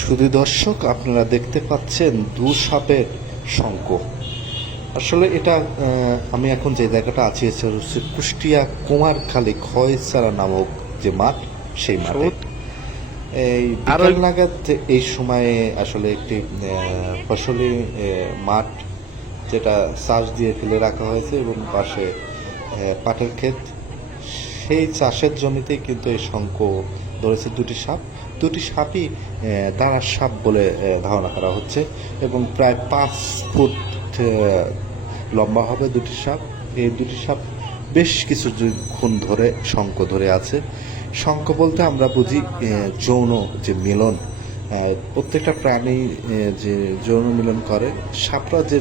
শুধু দর্শক আপনারা দেখতে পাচ্ছেন দু সাপের শঙ্ক আসলে এটা আমি এখন যে জায়গাটা আছি সেটা হচ্ছে কুষ্টিয়া কুমারখালী খয়সারা নামক যে মাঠ সেই মাঠে। এই বিকাল নাগাদ এই সময়ে আসলে একটি আহ, ফসলি মাঠ যেটা চাষ দিয়ে ফেলে রাখা হয়েছে এবং পাশে পাটের ক্ষেত সেই চাষের জমিতে কিন্তু এই শঙ্খ ধরেছে দুটি সাপ। দুটি সাপই দাঁড়ার সাপ বলে ধারণা করা হচ্ছে এবং প্রায় পাঁচ ফুট লম্বা হবে দুটি সাপ। এই দুটি সাপ বেশ কিছু কিছুক্ষণ ধরে, শঙ্খ ধরে আছে। শঙ্খ বলতে আমরা বুঝি যৌন যে মিলন প্রত্যেকটা প্রাণী যে যৌন মিলন করে, সাপরা যে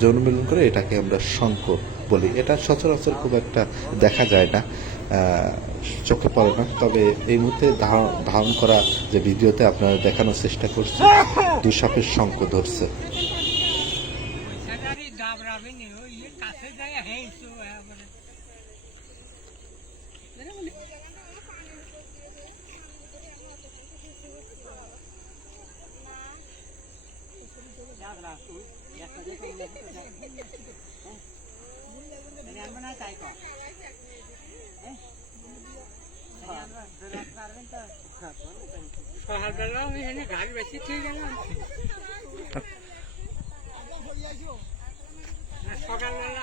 যৌন মিলন করে, এটাকে আমরা শঙ্খ বলি। এটা সচরাচর খুব একটা দেখা যায় না। চোখে পড়ে না। তবে এই মুহূর্তে ধারণ করা যে ভিডিওতে আপনারা দেখানোর চেষ্টা করছে দু শঙ্ক ধরছে। নি ওই ইয়ে কাছে যায় হেঁচো এবারে সকালবেলা আমি এখানে গাছ বেশি ঠিক গেলাম না, সকালবেলা